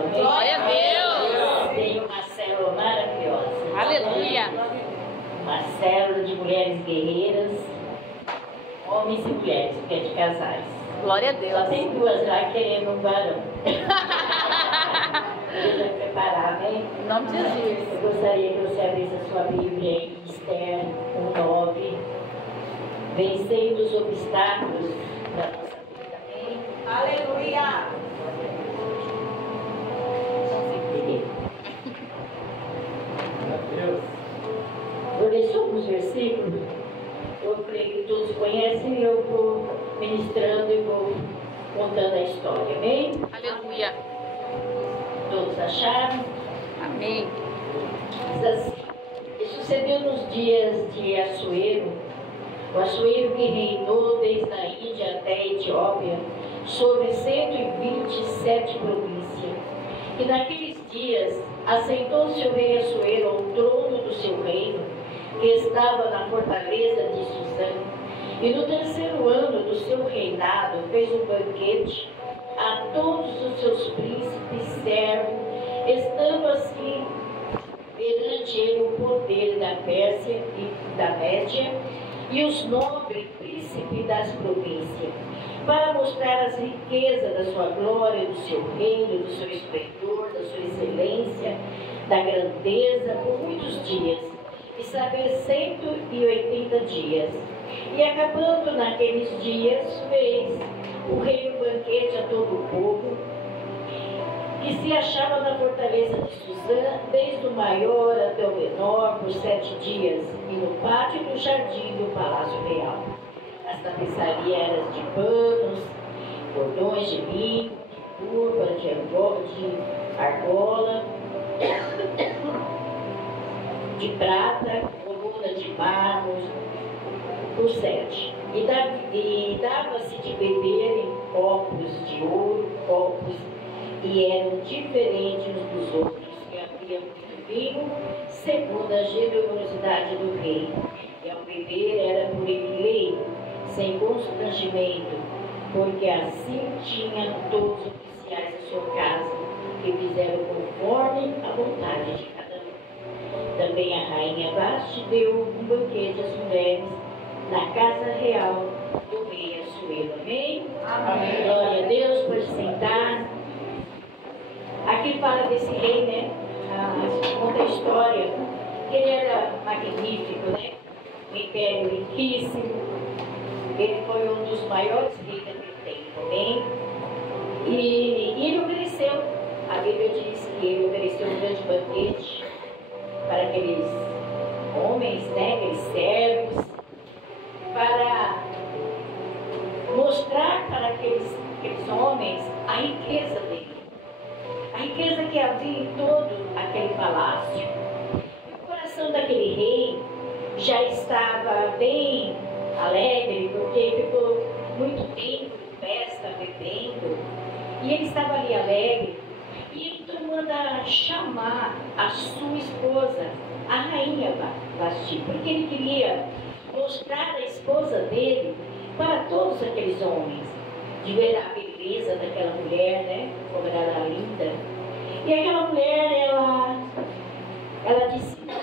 Amém? Glória a Deus! Tem uma célula maravilhosa. Aleluia! Uma célula de mulheres guerreiras, homens e mulheres, que é de casais. Glória a Só Deus! tem duas lá querendo um varão. Deus vai preparar, né? Em nome de Jesus. Eu gostaria que você abrisse a sua Bíblia em Esther 1:9. Vencendo os obstáculos da nossa vida. Amém? Aleluia! Vou ler só alguns versículos. Eu creio que todos conhecem e eu vou ministrando e vou contando a história. Amém? Aleluia! Todos acharam? Amém! Diz assim: e sucedeu nos dias de Assuero, o Assuero que reinou desde a Índia até a Etiópia, sobre 127 províncias. E naqueles dias assentou-se o rei Assuero ao trono do seu reino, que estava na fortaleza de Susã. E no terceiro ano do seu reinado fez um banquete a todos os seus príncipes servos, estando assim perante ele o poder da Pérsia e da Média e os nobres príncipes das províncias, para mostrar as riquezas da sua glória, do seu reino, do seu esplendor, da sua excelência, da grandeza, por muitos dias, e saber 180 dias. E acabando naqueles dias, fez o rei um banquete a todo o povo, que se achava na fortaleza de Susã, desde o maior até o menor, por 7 dias, e no pátio do jardim do palácio real. As tapeçarias eram de panos, cordões de linho, de púrpura, de argola, de prata, coluna de mármore, por 7. E dava-se de beber em copos de ouro, copos, e eram diferentes uns dos outros, que havia muito vinho, segundo a generosidade do rei. E ao beber era por ele lei, sem constrangimento, porque assim tinham todos os oficiais da sua casa, que fizeram conforme a vontade de cada um. Também a rainha Vasti deu um banquete às mulheres na casa real do rei Assuero. Amém? Amém. Glória a Deus, pode sentar. Aqui fala desse rei, né? Conta a história, que ele era magnífico, né? Um império riquíssimo. Ele foi um dos maiores reis daquele tempo, amém? E ele ofereceu, a Bíblia diz que ele ofereceu um grande banquete para aqueles homens, né? Aqueles servos, para mostrar para aqueles homens a riqueza dele. A riqueza que havia em todo aquele palácio. E o coração daquele rei já estava bem alegre, porque ficou muito tempo em festa, bebendo. E ele estava ali alegre. E ele manda chamar a sua esposa, a rainha Vasti, porque ele queria mostrar a esposa dele para todos aqueles homens, de ver a beleza daquela mulher, né? Como ela era linda. E aquela mulher, ela disse não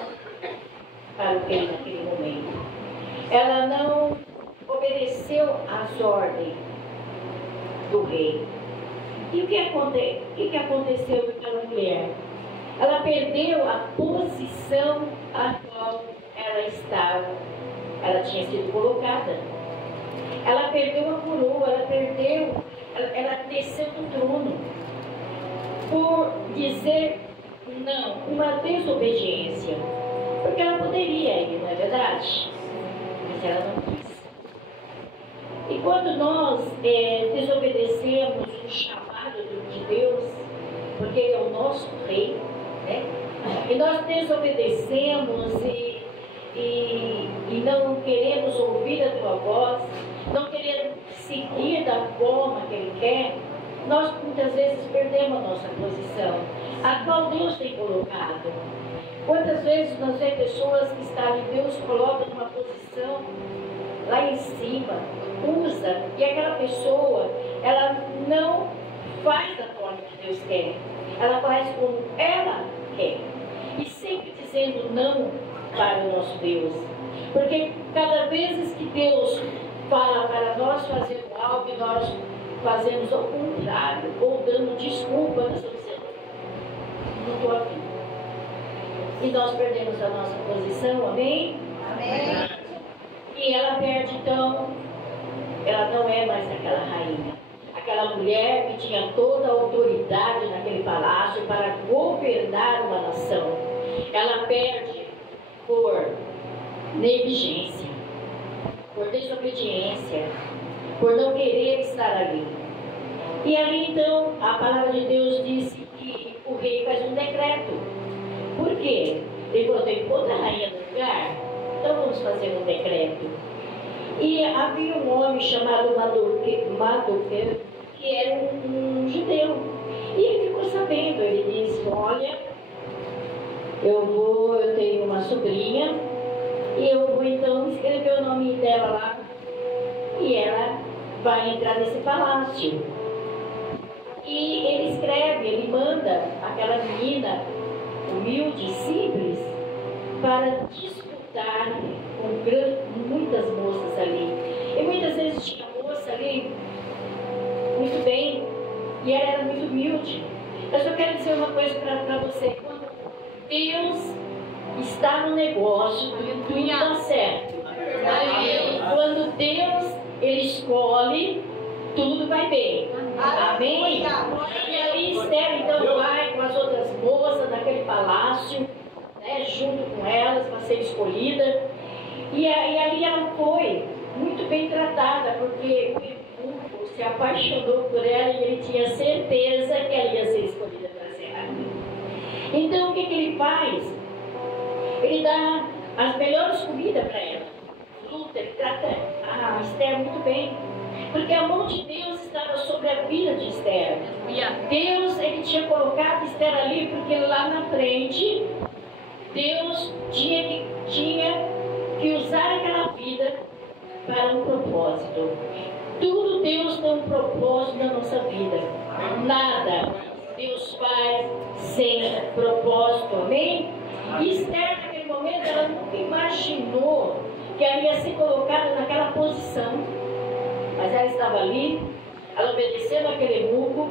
para o rei naquele momento. Ela não obedeceu às ordens do rei. E o que aconteceu com aquela mulher? Ela perdeu a posição a qual ela estava. Ela tinha sido colocada. Ela perdeu a coroa, ela desceu do trono por dizer não, uma desobediência. Porque ela poderia ir, não é verdade? Mas ela não quis. E quando nós desobedecemos o chamado de Deus, porque Ele é o nosso rei, né? E nós desobedecemos e não queremos ouvir a tua voz, não queremos seguir da forma que Ele quer, nós muitas vezes perdemos a nossa posição, a qual Deus tem colocado. Quantas vezes nós vemos pessoas que estão ali, Deus coloca numa posição lá em cima, usa, e aquela pessoa, ela não faz da forma que Deus quer. Ela faz como ela quer. E sempre dizendo não para o nosso Deus. Porque cada vez que Deus fala para nós fazer algo, nós fazemos ao contrário, ou dando desculpa, nós estamos dizendo, não estou aqui. E nós perdemos a nossa posição, amém? Amém. E ela perde, então, ela não é mais aquela rainha. Aquela mulher que tinha toda a autoridade naquele palácio para governar uma nação. Ela perde por negligência, por desobediência, por não querer estar ali. E ali então a palavra de Deus disse que o rei faz um decreto. Por quê? Ele falou, tem outra rainha no lugar, então vamos fazer um decreto. E havia um homem chamado Mardoqueu, que era um judeu. E ele ficou sabendo, ele disse, olha, eu tenho uma sobrinha, e eu vou então escrever o nome dela lá, e ela vai entrar nesse palácio. E ele escreve, ele manda aquela menina humilde, simples, para disputar com muitas moças ali. E muitas vezes tinha moça ali, muito bem, e ela era muito humilde. Eu só quero dizer uma coisa para você, quando Deus está no negócio, tudo dá certo. Quando Deus ele escolhe, tudo vai bem. Amém? E ali Esther então vai com as outras moças naquele palácio, né, junto com elas para ser escolhida. E ali ela foi muito bem tratada, porque o Eunuco se apaixonou por ela e ele tinha certeza que ela ia ser escolhida para ser rainha. Então o que ele faz? Ele dá as melhores comidas para ela. Fruta, ele trata a Esther muito bem. Porque a mão de Deus estava sobre a vida de Esther. Deus, ele tinha colocado Esther ali porque lá na frente Deus tinha que usar aquela vida para um propósito. Tudo Deus tem um propósito na nossa vida. Nada Deus faz sem propósito, amém? E Esther naquele momento ela nunca imaginou que ela ia ser colocada naquela posição. Mas ela estava ali, ela obedecendo aquele eunuco,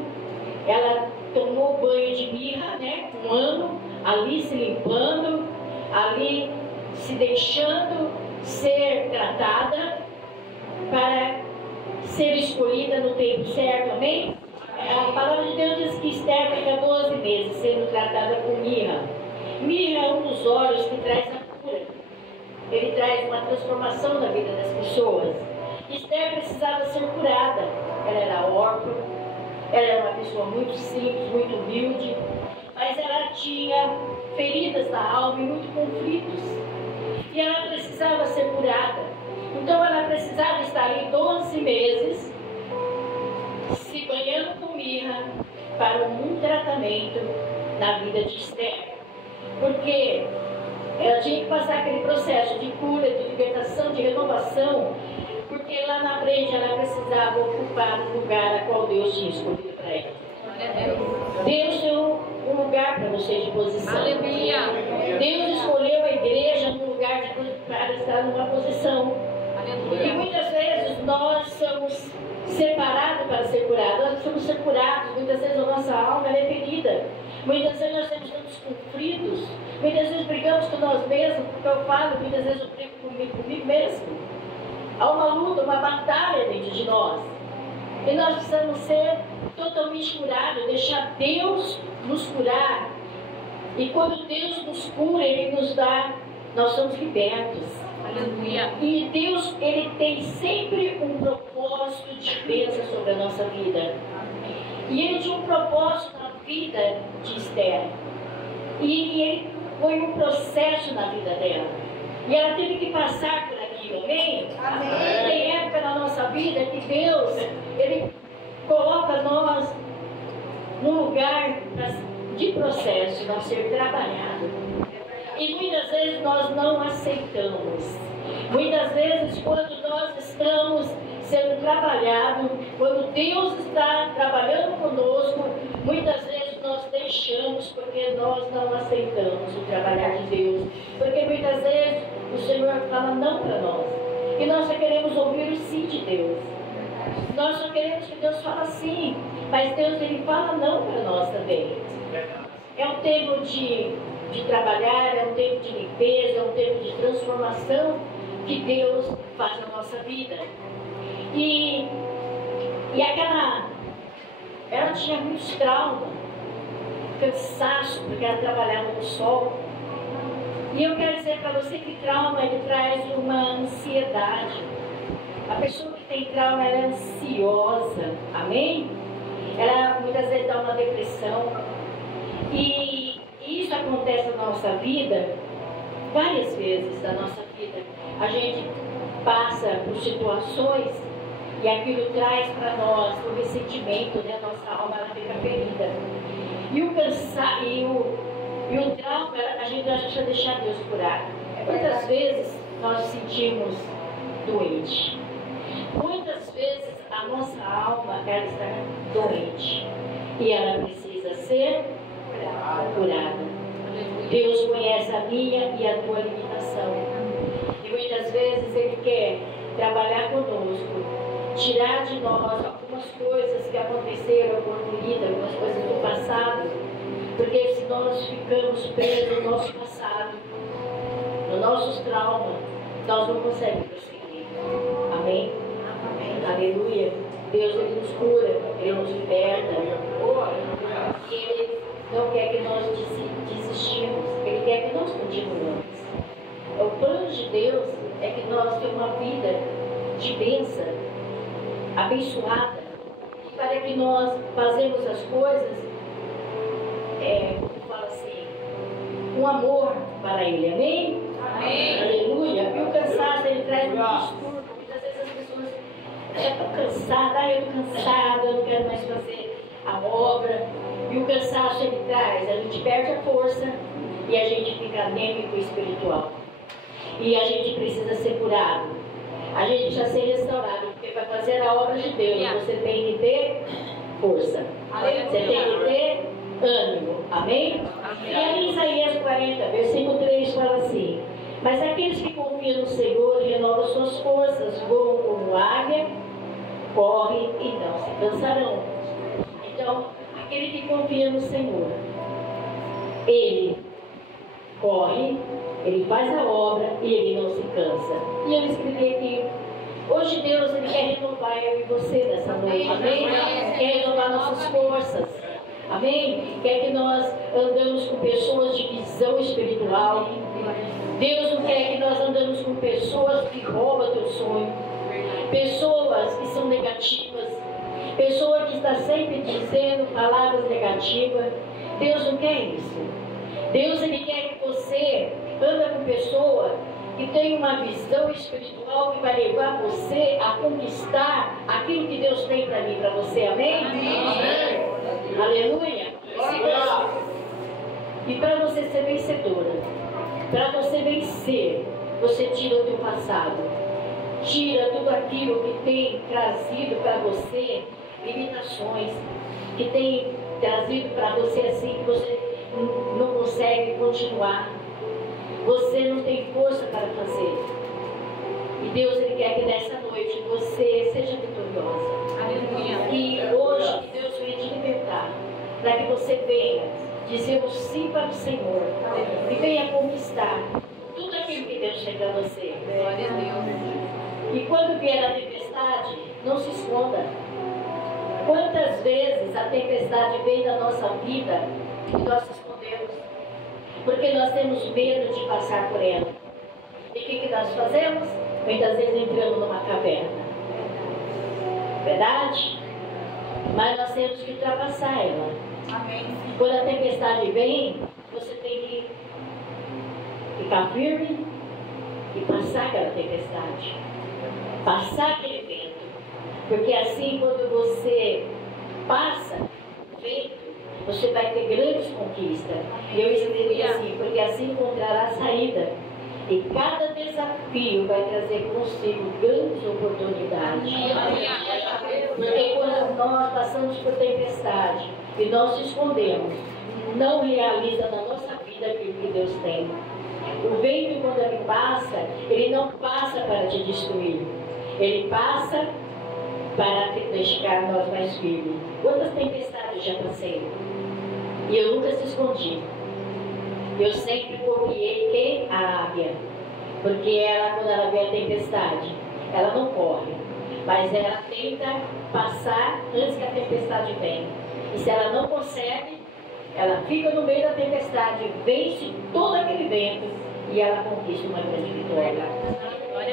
ela tomou banho de mirra, né, um ano, ali se limpando, ali se deixando ser tratada para ser escolhida no tempo certo, amém? A palavra de Deus diz que Esther fica 12 meses sendo tratada com mirra. Mirra é um dos óleos que traz a cura. Ele traz uma transformação na vida das pessoas. Esther precisava ser curada. Ela era órfã, ela era uma pessoa muito simples, muito humilde, mas ela tinha feridas na alma e muitos conflitos. E ela precisava ser curada. Então ela precisava estar ali 12 meses, se banhando com mirra, para um tratamento na vida de Esther. Porque ela tinha que passar aquele processo de cura, de libertação, de renovação, porque lá na frente ela precisava ocupar o lugar a qual Deus tinha escolhido para ela. Deus tem um lugar para você de posição. Aleluia. Deus escolheu a igreja num lugar para estar numa posição. Aleluia. E muitas vezes nós somos separados para ser curados. Nós somos ser curados. Muitas vezes a nossa alma é ferida. Muitas vezes nós temos tantos conflitos. Muitas vezes brigamos com nós mesmos, porque eu falo, muitas vezes eu brigo comigo mesmo. Há uma luta, uma batalha dentro de nós. E nós precisamos ser totalmente curados, deixar Deus nos curar. E quando Deus nos cura, Ele nos dá, nós somos libertos. Aleluia. E Deus, Ele tem sempre um propósito de bênção sobre a nossa vida. E Ele tinha um propósito na vida de Esther. E Ele foi um processo na vida dela. E ela teve que passar por aquilo, amém? Amém. Tem época na nossa vida que Deus, Ele coloca nós num lugar de processo, nós ser trabalhado. E muitas vezes nós não aceitamos. Muitas vezes quando nós estamos sendo trabalhados, quando Deus está trabalhando conosco, muitas vezes nós temos fechamos porque nós não aceitamos o trabalhar de Deus. Porque muitas vezes o Senhor fala não para nós. E nós só queremos ouvir o sim de Deus. Nós só queremos que Deus fale sim. Mas Deus, Ele fala não para nós também. É um tempo de trabalhar, é um tempo de limpeza, é um tempo de transformação que Deus faz na nossa vida. E ela tinha muitos traumas, cansaço, porque ela trabalhava no sol. E eu quero dizer para você que trauma, ele traz uma ansiedade. A pessoa que tem trauma, ela é ansiosa, amém? Ela muitas vezes dá uma depressão. E isso acontece na nossa vida, várias vezes na nossa vida. A gente passa por situações e aquilo traz para nós o ressentimento, né? Nossa alma ela fica ferida. E o cansaço, e o trauma, a gente precisa deixar Deus curar. Muitas vezes nós nos sentimos doentes. Muitas vezes a nossa alma ela está doente. E ela precisa ser curada. Deus conhece a minha e a tua limitação. E muitas vezes Ele quer trabalhar conosco, tirar de nós algumas coisas que aconteceram com a vida, algumas coisas do passado, porque se nós ficamos presos no nosso passado, nos nossos traumas, nós não conseguimos prosseguir. Amém? Amém. Aleluia. Deus, Ele nos cura, Ele nos liberta. E Ele não quer que nós desistimos, Ele quer que nós continuemos. O plano de Deus é que nós tenhamos uma vida de bênção, abençoada, para que nós fazemos as coisas, como fala assim, com amor para Ele, amém? Amém. Aleluia. E o cansaço, ele traz um distúrbio. Muitas vezes as pessoas estão cansadas, eu estou cansada, eu não quero mais fazer a obra. E o cansaço ele traz, a gente perde a força e a gente fica anêmico espiritual. E a gente precisa ser curado. A gente precisa ser restaurado, porque para fazer a obra de Deus, você tem que ter força. Você tem que ter ânimo. Amém? E aí em Isaías 40, versículo 3 fala assim: mas aqueles que confiam no Senhor renovam suas forças, voam como águia, correm e não se cansarão. Então, aquele que confia no Senhor, ele corre, ele faz a obra e ele não se cansa. E eu escrevi aqui: hoje Deus ele quer renovar eu e você nessa noite. Amém? Quer renovar nossas forças. Amém? Quer que nós andamos com pessoas de visão espiritual. Deus não quer que nós andamos com pessoas que roubam teu sonho, pessoas que são negativas, pessoa que está sempre dizendo palavras negativas. Deus não quer isso. Deus ele quer que você anda com pessoa que tem uma visão espiritual que vai levar você a conquistar aquilo que Deus tem para mim, para você. Amém? Amém. Aleluia. E para você ser vencedora, para você vencer, você tira o teu passado, tira tudo aquilo que tem trazido para você limitações, que tem trazido para você assim que você não consegue continuar, você não tem força para fazer. E Deus ele quer que nessa noite você seja vitoriosa. Aleluia. E hoje que Deus vem te libertar, para que você venha dizer o sim para o Senhor. Aleluia. E venha conquistar tudo aquilo que Deus tem para você. Glória a Deus. E quando vier a tempestade, não se esconda. Quantas vezes a tempestade vem da nossa vida e nós se escondemos? Porque nós temos medo de passar por ela. E o que nós fazemos? Muitas vezes entramos numa caverna. Verdade? Mas nós temos que ultrapassar ela. Amém. Quando a tempestade vem, você tem que ficar firme e passar aquela tempestade. Passar aquele vento. Porque assim, quando você passa o vento, você vai ter grandes conquistas. E eu escrevi assim: porque assim encontrará saída. E cada desafio vai trazer consigo grandes oportunidades. Porque quando nós passamos por tempestade e nós se escondemos, não realiza na nossa vida aquilo que Deus tem. O vento, quando ele passa, ele não passa para te destruir. Ele passa para deixar nós mais firmes. Quantas tempestades já passei? E eu nunca se escondi. Eu sempre copiei a águia. Porque ela, quando ela vê a tempestade, ela não corre. Mas ela tenta passar antes que a tempestade venha. E se ela não consegue, ela fica no meio da tempestade, vence todo aquele vento e ela conquista uma grande vitória.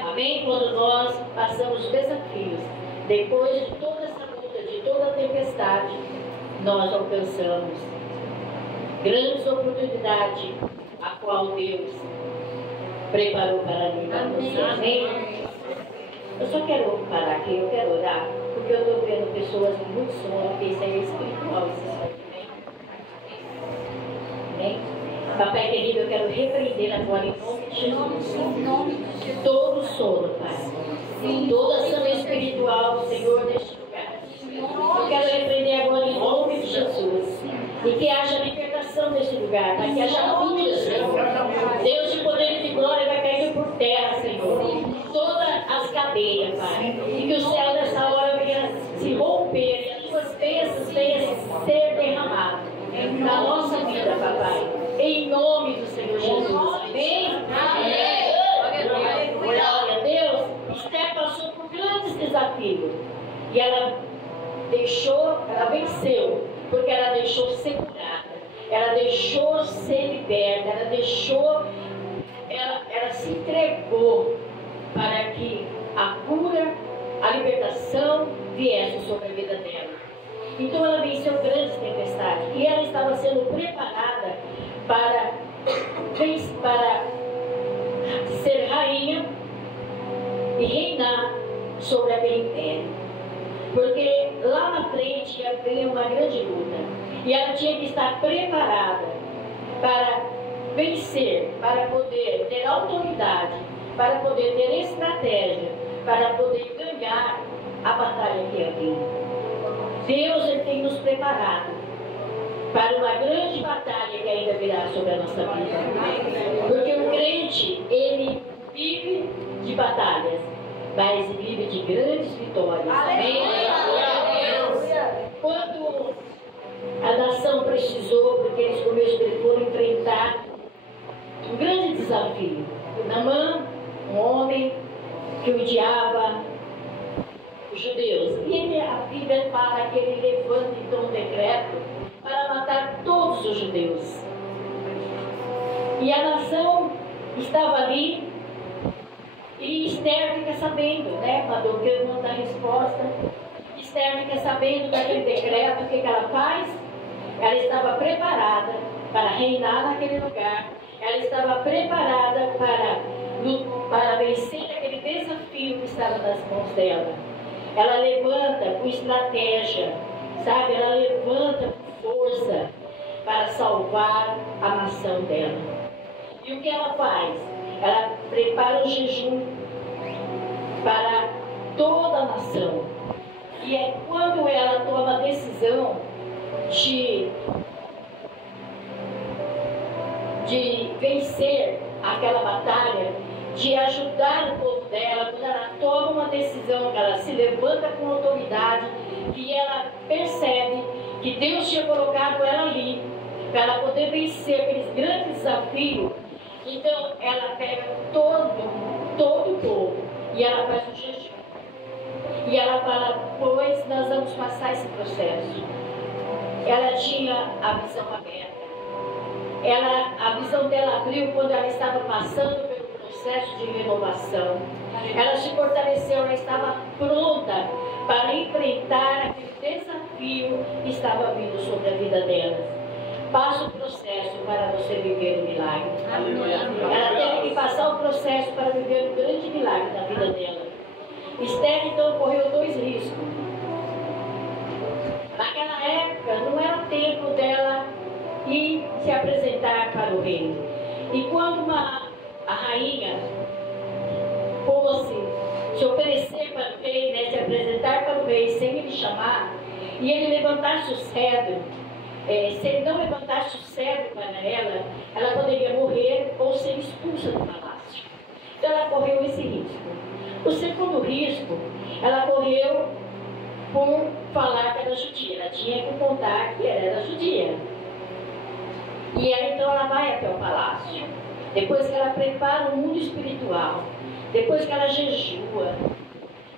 Amém? Quando nós passamos desafios, depois de toda essa luta, de toda a tempestade, nós alcançamos grandes oportunidades, a qual Deus preparou para mim. Amém? Eu só quero parar aqui, eu quero orar, porque eu estou vendo pessoas com muito sono, porque isso é espiritual, esse sonho. Amém? Papai querido, eu quero repreender agora em nome de Jesus. Todo sono, Pai. Toda ação espiritual do Senhor neste lugar. Eu quero repreender agora em nome de Jesus. E que haja libertação neste lugar, Pai. Que haja cura, Senhor. Deus de poder e de glória vai cair por terra, Senhor. Todas as cadeias, Pai. E que o céu nessa hora venha se romper e as suas bênçãos venham ser derramadas na nossa vida, Papai. Em nome do Senhor Jesus. Amém? Amém. Glória a Deus. Esther passou por grandes desafios. E ela venceu. Porque ela deixou ser curada. Ela deixou ser liberta. Ela se entregou para que a cura, a libertação viesse sobre a vida dela. Então ela venceu grandes tempestades. E ela estava sendo preparada para ser rainha e reinar sobre aquele império. Porque lá na frente ia vir uma grande luta. E ela tinha que estar preparada para vencer, para poder ter autoridade, para poder ter estratégia, para poder ganhar a batalha que ia vir. Deus ele tem nos preparado para uma grande batalha que ainda virá sobre a nossa vida. Porque o crente, ele vive de batalhas, mas vive de grandes vitórias. Amém? Quando a nação precisou, porque eles foram enfrentar um grande desafio. Naamã, um homem que odiava os judeus. E a Bíblia fala que ele levanta então um decreto para matar todos os judeus. E a nação estava ali e Esther fica sabendo, né? Mardoqueu manda a resposta. Esther fica sabendo daquele decreto. O que ela faz? Ela estava preparada para reinar naquele lugar. Ela estava preparada para vencer aquele desafio que estava nas mãos dela. Ela levanta com estratégia, sabe? Ela levanta com força para salvar a nação dela. E o que ela faz? Ela prepara o jejum para toda a nação. E é quando ela toma a decisão de vencer aquela batalha, de ajudar o povo dela, quando ela toma uma decisão, que ela se levanta com autoridade, que ela percebe que Deus tinha colocado ela ali, para ela poder vencer aqueles grandes desafios. Então ela pega todo o povo e ela faz um jejum. E ela fala, pois nós vamos passar esse processo. Ela tinha a visão aberta. A visão dela abriu quando ela estava passando pelo processo de renovação. Ela se fortaleceu, ela estava pronta para enfrentar aquele desafio que estava vindo sobre a vida dela. Passa o processo para você viver o milagre. Ela teve que passar o processo para viver um grande milagre na vida dela. Esther então correu 2 riscos. Naquela época não era tempo dela ir se apresentar para o rei. E quando a rainha fosse se oferecer para o rei, né, se apresentar para o rei sem ele chamar, e ele levantasse o cedro, se ele não levantasse o cetro ela poderia morrer ou ser expulsa do palácio. Então ela correu esse risco. O segundo risco, ela correu por falar que era judia. Ela tinha que contar que ela era judia. E aí, então ela vai até o palácio. Depois que ela prepara o mundo espiritual, depois que ela jejua,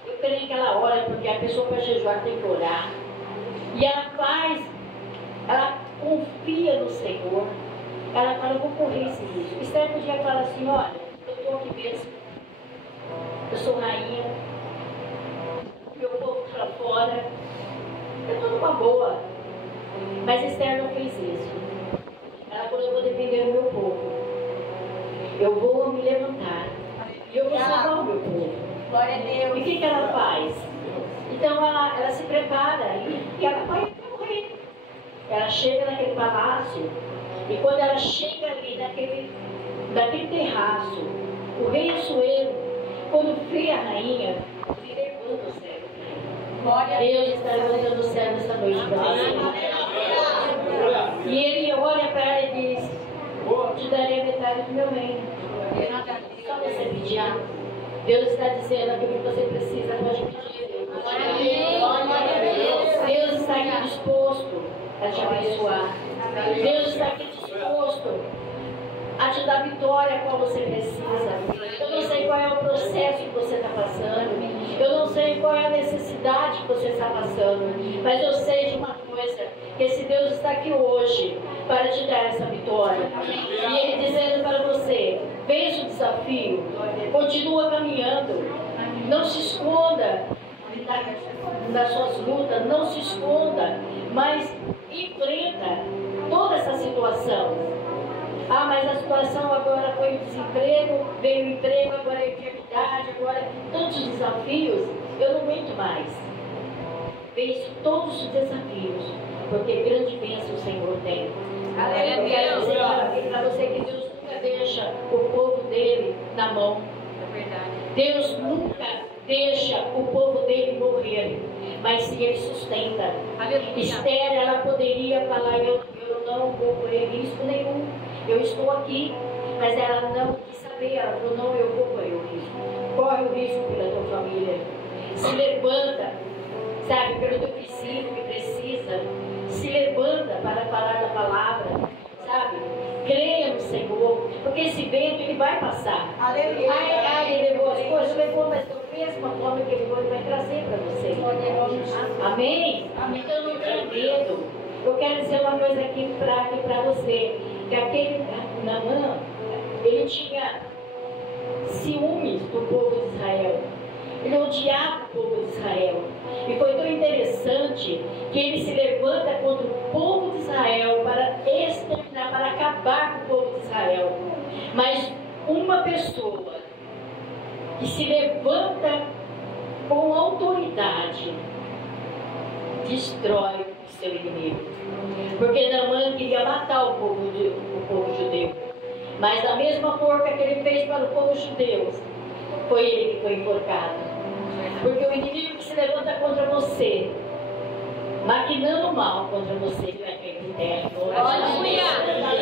eu creio que ela ora, porque a pessoa para jejuar tem que orar. E ela confia no Senhor. Ela fala, eu vou correr esse risco. Esther podia falar assim, olha, eu estou aqui mesmo, eu sou rainha, meu povo está lá fora, eu estou numa boa. Mas Esther não fez isso. Ela falou, eu vou defender o meu povo, eu vou me levantar e eu vou salvar o meu povo. Glória a Deus. E o que ela faz? Então ela se prepara e ela vai correr. Ela chega naquele palácio e quando ela chega ali naquele terraço, o rei Assuero, quando vê a rainha, ele levanta o céu. Glória a Deus está levantando o céu nesta noite para você. E ele olha para ela e diz, te darei a metade do meu reino. Só você pedir. Deus está dizendo aquilo que você precisa, pode pedir. Deus está aqui disposto a te abençoar. Deus está aqui disposto a te dar a vitória qual você precisa. Eu não sei qual é o processo que você está passando. Eu não sei qual é a necessidade que você está passando. Mas eu sei de uma coisa, que esse Deus está aqui hoje para te dar essa vitória. E Ele dizendo para você, veja o desafio, continua caminhando, não se esconda nas suas lutas, não se esconda, mas enfrenta toda essa situação. Ah, mas a situação agora foi o desemprego, veio o emprego, agora a enfermidade, agora tantos desafios, eu não aguento mais. Venço todos os desafios, porque grande bênção o Senhor tem. Eu quero dizer para você que Deus nunca deixa o povo dele na mão. É verdade. Deus nunca deixa o povo dele morrer, mas sim ele sustenta. Aleluia. Esther, ela poderia falar, eu não vou correr risco nenhum, eu estou aqui, mas ela não quis saber, ela falou, não, eu vou correr o risco. Corre o risco pela tua família, se levanta, sabe, pelo teu filho que precisa, se levanta para falar da palavra, sabe, creia no Senhor, porque esse vento ele vai passar. Aleluia. Ele levou as coisas, levou, mas da mesma forma que ele vai trazer para você. Amém? Então não tenha medo. Eu quero dizer uma coisa aqui para você, que aquele Naamã, ele tinha ciúmes do povo de Israel. Ele odiava o povo de Israel. E foi tão interessante que ele se levanta contra o povo de Israel para exterminar, para acabar com o povo de Israel. Mas uma pessoa que se levanta com autoridade destrói o seu inimigo. Porque Naamã queria matar o povo judeu. Mas da mesma forca que ele fez para o povo judeu, foi ele que foi enforcado. Porque o inimigo que se levanta contra você, maquinando mal contra você, ele vai cair por terra.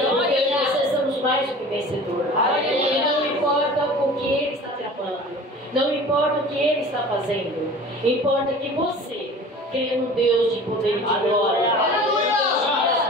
Porque nós somos mais do que vencedor. E não importa o que ele está tramando, não importa o que ele está fazendo, importa que você crê no Deus de poder e de glória.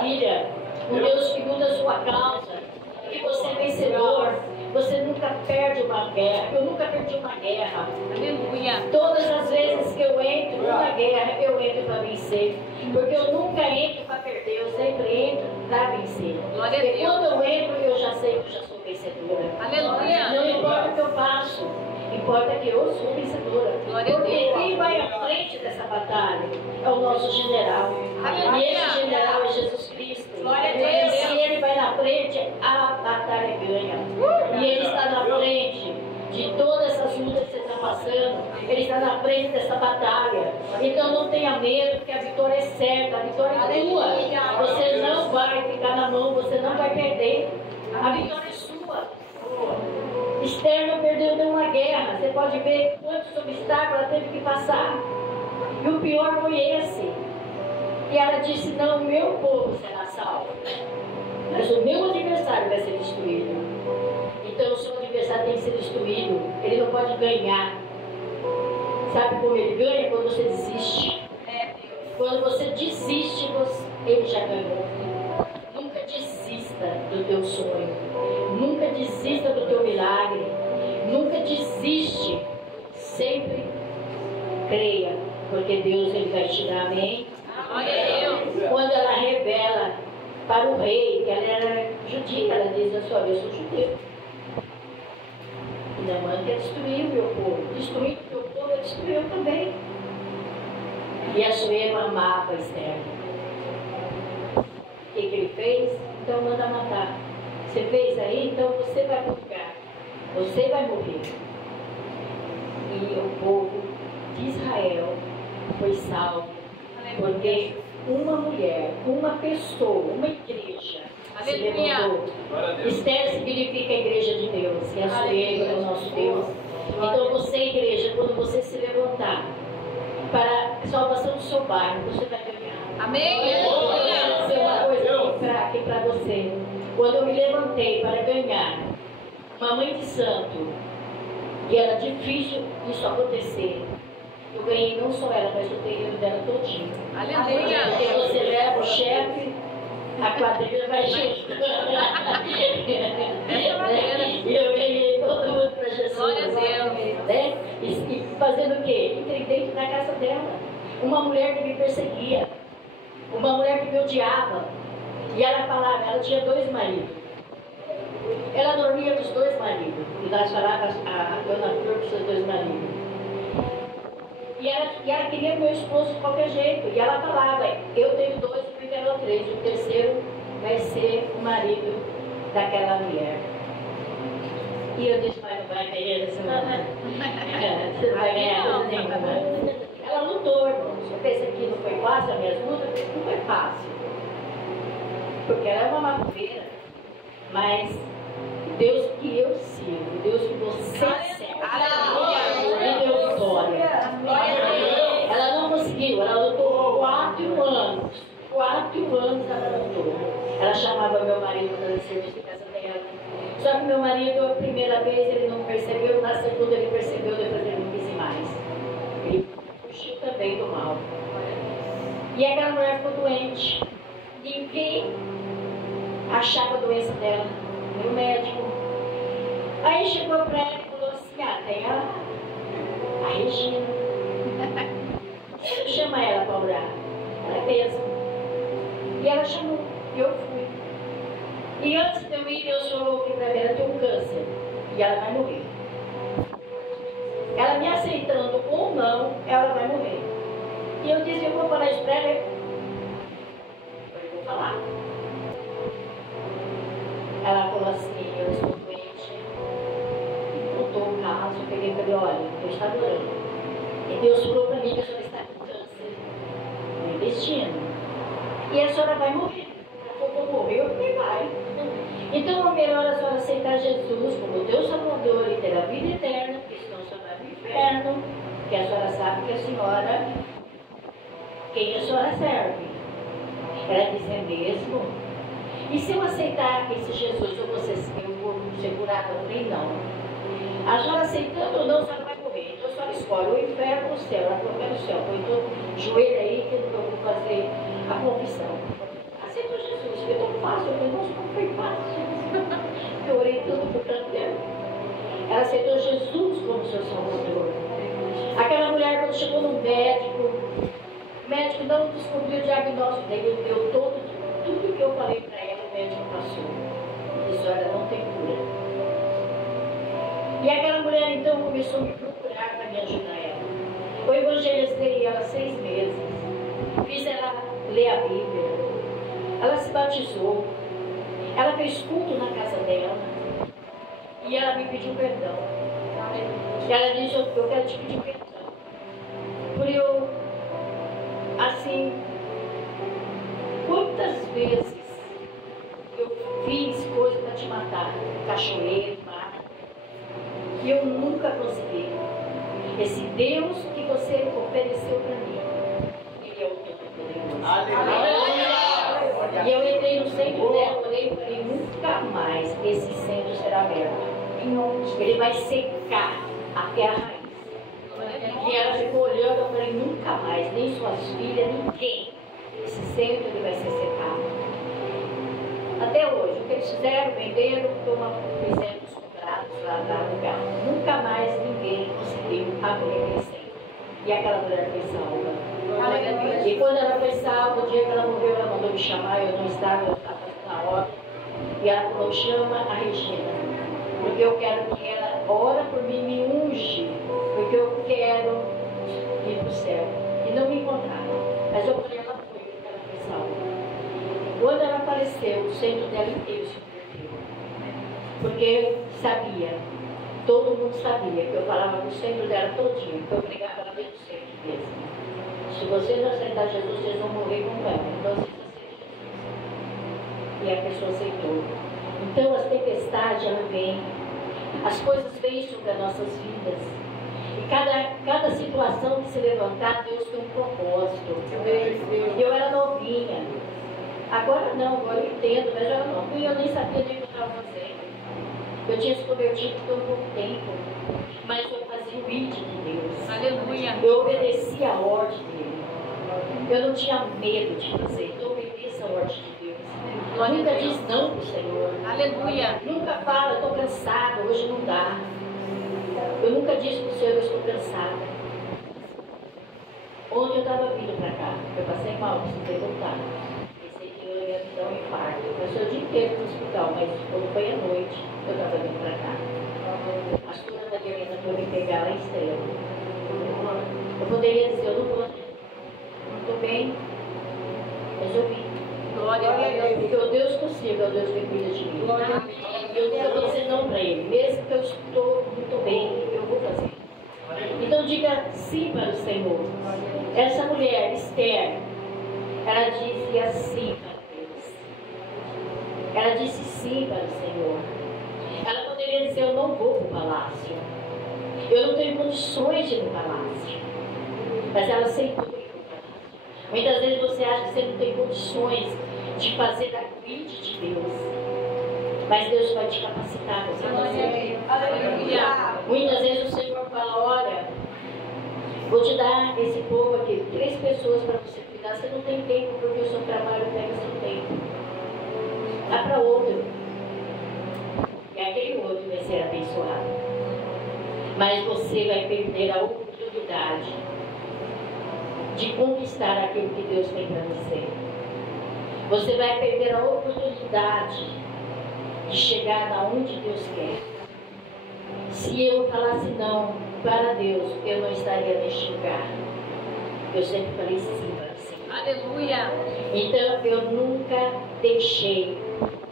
Filha, um Deus que luta a sua causa, que você é vencedor. Você nunca perde uma guerra. Eu nunca perdi uma guerra. Aleluia. Todas as vezes que eu entro numa guerra, eu entro para vencer. Porque eu nunca entro para perder, eu sempre entro para vencer. Glória a Porque Deus. quando eu entro, eu já sei que eu já sou vencedora. Aleluia. Não importa o que eu faço, importa que eu sou vencedora. Glória a Porque Deus. quem vai à frente dessa batalha é o nosso general. Aleluia. E esse general é Jesus Cristo. Glória a Deus. E se ele vai na frente, a batalha ganha. E ele está na frente de todas essas lutas que você está passando. Ele está na frente dessa batalha. Então não tenha medo, porque a vitória é certa, a vitória é tua. Você não vai ficar na mão, você não vai perder. A vitória é sua. Esther não perdeu nenhuma guerra. Você pode ver quantos obstáculos ela teve que passar. E o pior foi esse. E ela disse, não, meu povo será salvo. Mas o meu adversário vai ser destruído. Então o seu adversário tem que ser destruído. Ele não pode ganhar. Sabe como ele ganha? Quando você desiste. Quando você desiste, ele já ganhou. Nunca desista do teu sonho. Nunca desista do teu milagre. Nunca desiste. Sempre creia. Porque Deus ele vai te dar, amém? Quando ela revela para o rei, que ela era judia, ela diz assim, olha, eu sou judeu. E Naamã quer destruir o meu povo. Destruir o meu povo, ele destruiu também. E Assuero amava Esther. O que ele fez? Então manda matar. Você fez aí, então você vai lugar. Você vai morrer. E o povo de Israel foi salvo. Porque uma mulher, uma pessoa, uma igreja se levantou. Esther significa a igreja de Deus. E Assuero é o nosso Deus. Então você, igreja, quando você se levantar para a salvação do seu bairro, você vai ganhar. Amém. Vou dizer uma coisa aqui para você. Quando eu me levantei para ganhar uma mãe de santo, e era difícil isso acontecer, eu ganhei não só ela, mas o terreiro dela todinho. Aleluia. Porque você leva o chefe, a quadrilha vai junto. E eu ganhei todo mundo para Jesus. Glória a Deus. Né? E fazendo o quê? Entrei dentro da casa dela. Uma mulher que me perseguia. Uma mulher que me odiava. E ela falava, ela tinha 2 maridos. Ela dormia com os 2 maridos. E nós falávamos, a dona Flor com os seus 2 maridos. E ela queria meu esposo de qualquer jeito. E ela falava, eu tenho 2 e eu quero 3. O terceiro vai ser o marido daquela mulher. E eu disse, mas não vai ganhar essa mulher. Você não vai ganhar coisa nenhuma. Ela lutou, irmãos. Você pensa que não foi fácil a minha luta? Não foi fácil. Porque ela é uma macumbeira. Mas Deus que eu sirvo, Deus que você serve, me deu vitória. Ela não conseguiu, ela lutou 4 anos. 4 anos ela lutou. Ela chamava meu marido para fazer serviço em casa dela. Só que meu marido, a primeira vez, ele não percebeu, na segunda ele percebeu, depois ele não quis mais. Ele fugiu também do mal. E aquela mulher ficou doente. Ninguém achava a doença dela. Nem o médico. Aí chegou para ela e falou assim, tem a Regina. Chama ela para orar. Ela é mesmo. E ela chamou. E eu fui. E antes de eu ir, Deus falou que para ela tem um câncer. E ela vai morrer. Ela me aceitando ou não, ela vai morrer. E eu disse, eu vou falar isso para ela. Eu vou falar. Ela falou assim, eu estou doente. Contou o caso, eu peguei e falei, olha, eu estava orando. E Deus falou para mim que a senhora está com câncer no intestino. E a senhora vai morrer. Ela falou, vou morrer, eu falei, vai. Então é melhor a senhora aceitar Jesus como Deus Salvador e ter a vida eterna, porque senão a senhora vai para o inferno, porque a senhora sabe que a senhora, quem a senhora serve. Ela disse, é mesmo? E se eu aceitar esse Jesus, eu vou ser curada? Eu falei, não. A senhora aceitando ou não, a senhora vai morrer. Então a senhora escolhe o inferno ou o céu. Ela falou, quero o céu. Põe todo joelho aí que eu vou fazer a confissão. Aceitou Jesus, foi tão fácil. Eu falei, nossa, como foi fácil. Eu orei tudo por tanto tempo. Ela aceitou Jesus como seu Salvador. Aquela mulher, quando chegou no médico, o médico não descobriu o diagnóstico dele, deu tudo que eu falei para ela, o médico passou. E disse, olha, não tem cura. E aquela mulher então começou a me procurar para me ajudar ela. Eu evangelizei ela 6 meses. Fiz ela ler a Bíblia. Ela se batizou. Ela fez culto na casa dela. E ela me pediu perdão. Ela disse, eu quero te pedir perdão. Por eu, assim, quantas vezes eu fiz coisa para te matar, cachoeiro, mar, que eu nunca consegui. Esse Deus que você ofereceu para mim, Ele é o Todo-Poderoso. Aleluia! E eu entrei no centro dela, orei, falei, aberto. Ele vai secar até a raiz. E ela ficou olhando, eu falei, nunca mais, nem suas filhas, ninguém. Esse centro ele vai ser secado. Até hoje, o que eles fizeram, venderam, fizeram os contratos lá no lugar. Nunca mais ninguém conseguiu abrir aquele centro. E aquela mulher foi salva. E quando ela foi salva, o dia que ela morreu, ela mandou me chamar, eu não estava, eu estava na hora. E ela falou, chama a Regina, porque eu quero que ela ora por mim, me unge, porque eu quero ir para o céu. E não me encontraram. Mas eu falei, ela foi, porque ela foi salva. Quando ela apareceu, o centro dela inteiro se converteu. Porque sabia, todo mundo sabia, que eu falava no centro dela todinho, que eu pregava ela dentro do centro mesmo. Se vocês não aceitar Jesus, vocês vão morrer com ela. Então vocês aceitam Jesus. E a pessoa aceitou. Então as tempestades, ela vem. As coisas vêm sobre as nossas vidas. E cada situação que se levantar, Deus tem um propósito. Eu era novinha. Agora não, agora eu entendo, mas eu era novinha, eu nem sabia nem o que eu estava fazendo. Eu tinha se convertido por pouco tempo, mas eu fazia o ID de Deus. Aleluia. Eu obedecia a ordem dele. Eu não tinha medo de fazer, então eu obedeço a ordem de Deus. Eu nunca diz não para o Senhor. Aleluia. Nunca fala, estou cansada, hoje não dá. Eu nunca disse para o Senhor, eu estou cansada. Ontem eu estava vindo para cá, eu passei mal, precisei voltar. Pensei que eu ia me dar um infarto. Eu passei o dia inteiro no hospital, mas quando foi à noite, eu estava vindo para cá. A pastora Madalena foi me pegar lá em Estrela. Eu poderia dizer, eu não vou, não estou bem, mas eu vim. Glória a Deus. Porque o Deus possível é o Deus que cuida de mim. E eu nunca vou dizer não para Ele. Mesmo que eu estou muito bem, eu vou fazer. Então diga sim para o Senhor. Essa mulher, Esther, ela disse assim para Deus. Ela disse sim para o Senhor. Ela poderia dizer, eu não vou para o palácio. Eu não tenho condições de ir no palácio. Mas ela aceitou ir para o palácio. Muitas vezes você acha que você não tem condições de fazer a gride de Deus. Mas Deus vai te capacitar, você fazer. Aleluia. Muitas vezes o Senhor fala, olha, vou te dar esse povo aqui, 3 pessoas para você cuidar, você não tem tempo, porque o seu trabalho pega seu tempo. Dá para outro. E aquele outro vai ser abençoado. Mas você vai perder a oportunidade de conquistar aquilo que Deus tem para você. Você vai perder a oportunidade de chegar aonde Deus quer. Se eu falasse não para Deus, eu não estaria neste lugar. Eu sempre falei sim para o Senhor. Aleluia. Então eu nunca deixei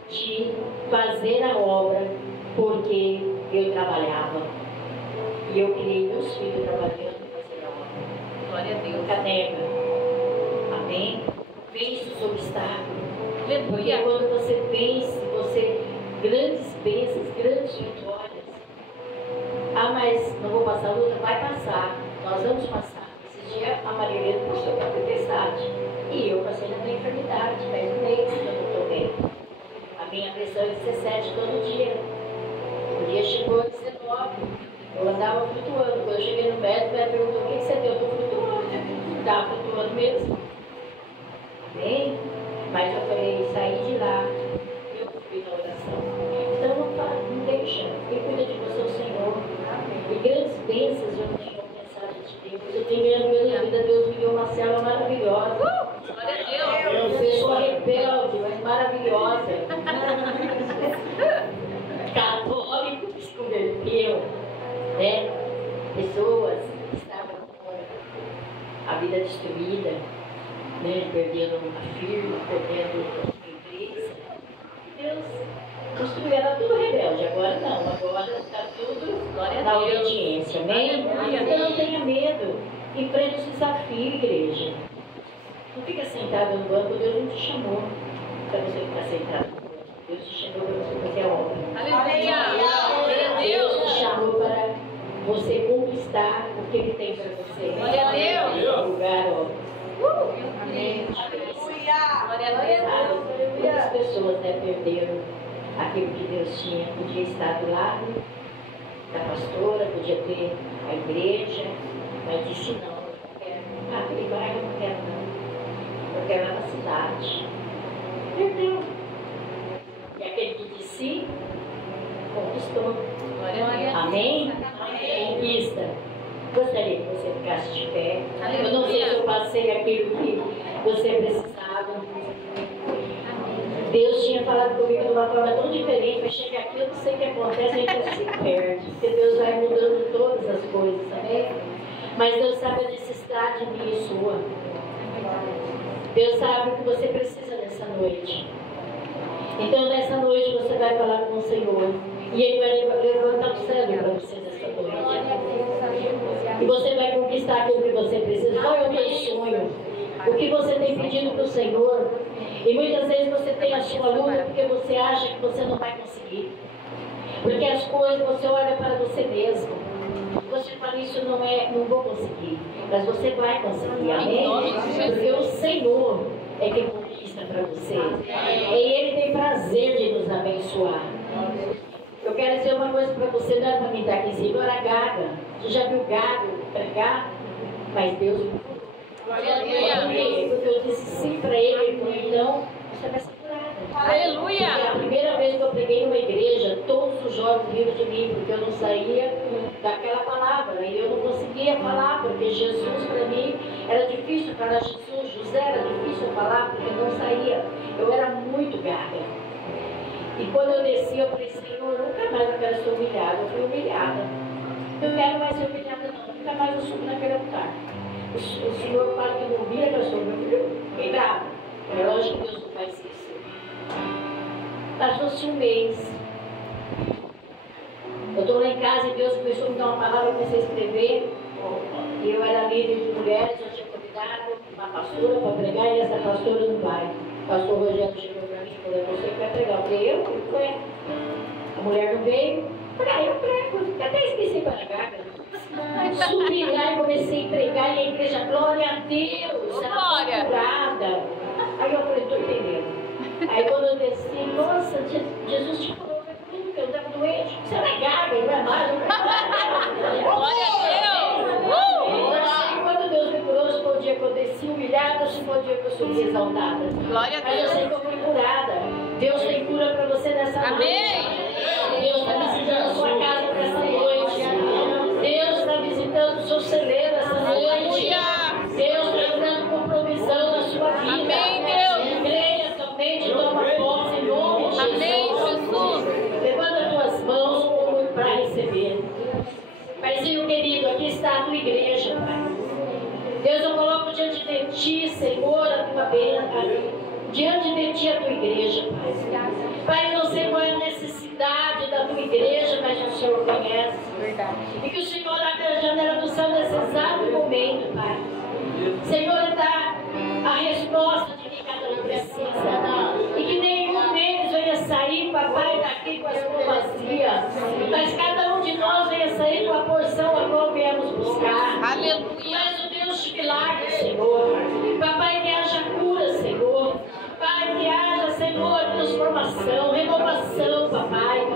de fazer a obra porque eu trabalhava. E eu criei meus filhos trabalhando e fazendo a obra. Glória a Deus. Nunca nega. Amém? Vence os obstáculos. Porque Aleluia. quando você vence, grandes bênçãos, grandes vitórias. Ah, mas não vou passar a luta? Vai passar. Nós vamos passar. Esse dia a Marilena passou para a tempestade. E eu passei na minha enfermidade, faz um mês que eu não estou bem. A minha pressão é 17 todo dia. O dia chegou a 19. Eu andava flutuando. Quando eu cheguei no médico, ele perguntou, o que você deu? Eu estou flutuando. Estava flutuando mesmo. Amém? Mas eu falei, saí de lá. Eu fui na oração. Então não deixa. Quem cuida de você é o Senhor. E grandes bênçãs eu tenho alcançado de Deus. Eu tenho ganhado a vida. Deus me deu uma célula maravilhosa. Glória a Deus. Pessoa rebelde, mas maravilhosa. Católico que se converteu. Né? Pessoas que estavam com a vida destruída, né? Perdendo a firma, perdendo a empresa. Deus construiu, era tudo rebelde. Agora não, agora está tudo na obediência. Amém? Então não tenha medo. Enfrente os desafios, igreja. Não fica sentado no banco, Deus não te chamou para você ficar sentado no banco. Deus te chamou para você fazer a obra. Aleluia. Deus te chamou para você conquistar o que Ele tem para você. Glória a Deus. No lugar, ó. Amém. Glória a Deus. Sabe? Muitas pessoas, né, perderam aquilo que Deus tinha. Podia estar do lado da pastora, podia ter a igreja, mas disse não, eu não quero. Aquele bairro eu não quero não. Eu quero na cidade. Perdeu. E aquele que disse, conquistou. Amém? Conquista. Gostaria que você ficasse de pé. Eu não sei se eu passei aquilo que você precisava. Deus tinha falado comigo de uma forma tão diferente, mas chega aqui, eu não sei o que acontece, a gente se perde. Porque Deus vai mudando todas as coisas, amém? Mas Deus sabe a necessidade minha e sua. Deus sabe o que você precisa nessa noite. Então, nessa noite, você vai falar com o Senhor. E Ele vai levantar o céu para você nessa noite. E você vai conquistar aquilo que você precisa. Qual é o teu sonho? O que você tem pedido para o Senhor? E muitas vezes você tem a sua luta porque você acha que você não vai conseguir. Porque as coisas, você olha para você mesmo. Você fala, isso não vou conseguir. Mas você vai conseguir, amém? Porque o Senhor é quem conquista para você. E Ele tem prazer de nos abençoar. Eu quero dizer uma coisa para você, não é para mim estar aqui em cima, eu era gaga. Você já viu gado pregar? Mas Deus me curou. Porque eu disse sim para Ele, então você vai ser curada. Aleluia! Porque a primeira vez que eu preguei numa igreja, todos os jovens riram de mim, porque eu não saía daquela palavra. E eu não conseguia falar, porque Jesus para mim era difícil falar Jesus. José era difícil falar, porque não saía. Eu era muito gaga. E quando eu desci, eu falei, Senhor, nunca mais eu quero ser humilhada. Eu fui humilhada. Eu quero mais ser humilhada, não. Nunca mais eu subo naquele altar. O Senhor fala que não humilha a pessoa, meu filho. Fiquei bravo. É lógico que Deus não faz isso. Passou-se um mês. Eu estou lá em casa e Deus começou a me dar uma palavra, eu comecei a escrever. E eu era líder de mulheres, eu tinha convidado uma pastora para pregar e essa pastora não vai. O pastor Rogério chegou para mim e falou, você que vai pregar. Eu falei, eu? A mulher não veio. Eu falei, eu prego. Até esqueci para pregar. Subi lá e comecei a pregar e a igreja, glória a Deus, ela foi curada. Aí eu falei, estou entendendo. Aí quando eu desci, nossa, Jesus te curou. Eu estava doente, você era gaga, não é mais. Glória a Deus! Quando Deus me curou, se foi o dia que eu desci humilhada, se foi o dia que eu subi exaltada. Glória a Mas eu sei que eu fui curada. Deus tem cura para você nessa noite. Amém! Deus está visitando a sua casa nessa noite. Deus está visitando o seu celeiro essa noite. Deus está entrando com provisão na sua vida. Amém, Deus! Creia somente, toma posse em nome de Jesus. Amém, Jesus! Levanta as tuas mãos para receber. Paizinho querido, aqui está a tua igreja, Pai. Deus, eu coloco diante de ti, Senhor, a tua bênção. Diante de ti, a tua igreja, Pai. Pai, eu não sei qual é a necessidade da tua igreja, mas o Senhor conhece. Verdade. E que o Senhor abre a janela do céu nesse exato momento, Pai. Senhor, dá a resposta de que cada um precisa. E que nenhum deles venha sair, papai, daqui com as mãos vazias. Mas cada um de nós venha sair com a porção a qual viemos buscar. Aleluia. Tu és o Deus de milagres, Senhor. Papai, que haja cura, Senhor. Pai, que haja, Senhor, transformação, renovação, papai.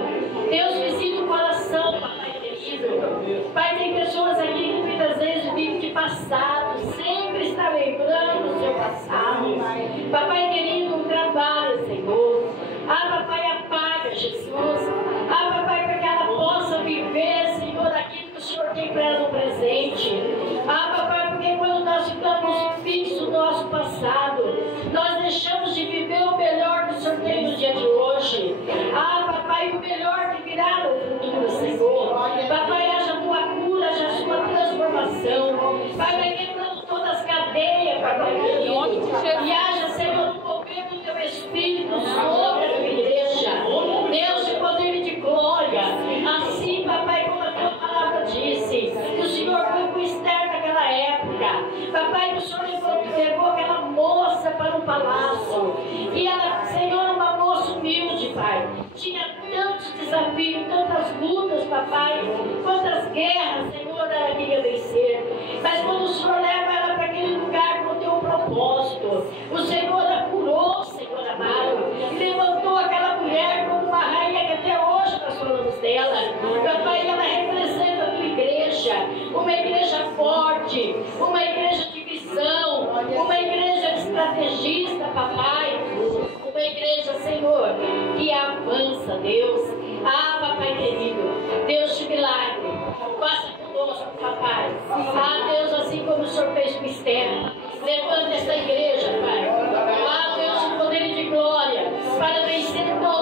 Deus, visita o coração, papai querido. Pai, tem pessoas aqui que muitas vezes vivem de passado, sempre está lembrando o seu passado. Papai querido, trabalha, Senhor. Papai, apaga, Jesus. Papai, para que ela possa viver, Senhor, aquilo que o Senhor tem para ela no presente. Papai, porque quando nós ficamos fixos no nosso passado, nós deixamos de viver o melhor que o Senhor tem no dia de hoje. Papai, o melhor que virá no futuro, Senhor. Papai, haja a tua cura, haja a sua transformação. Pai, vai quebrando todas as cadeias, papai querido. E haja, Senhor, o mover do teu Espírito sobre a tua igreja. Deus, de poder e de glória. Assim, papai, como a tua palavra disse, que o Senhor foi com Esther naquela época. Papai, que o Senhor levou aquela moça para o palácio. E ela, Senhor, uma moça humilde, Pai. Tinha tantos desafios, tantas lutas, papai. Quantas guerras, Senhor, ela queria vencer. Mas quando o Senhor leva ela para aquele lugar com o teu propósito, o Senhor a curou, Senhor amado. E levantou aquela mulher como uma rainha Senhor, que avança, Deus. Ah, papai querido, Deus de milagre, faça conosco, papai. Ah, Deus, assim como o Senhor fez com Esther, levanta essa igreja, Pai. Ah, Deus, de poder e de glória, para vencer todas